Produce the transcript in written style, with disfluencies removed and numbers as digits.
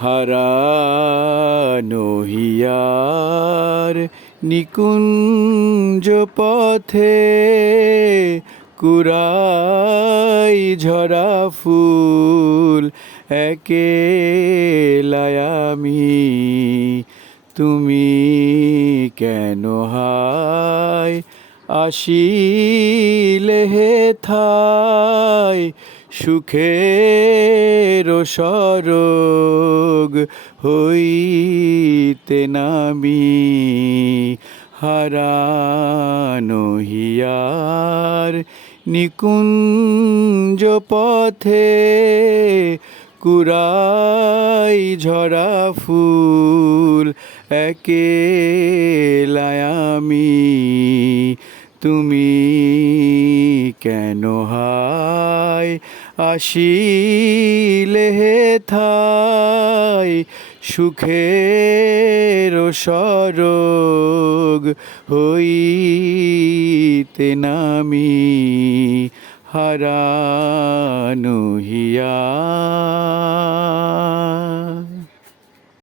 হারানো হিয়ার নিকুঞ্জ পথে কুরাই ঝরা ফুল একেলাই আমি। তুমি কেন হায় আসিলে হেথায় সুখের সরগ হইতে নামি। হারানো হিয়ার নিকুঞ্জ পথে কুরাই ঝরা ফুল একেলাই আমি। তুমি কেন হায় আসিলে হেথায় সুখের সরগ হইতে নামি। হারানো হিয়া।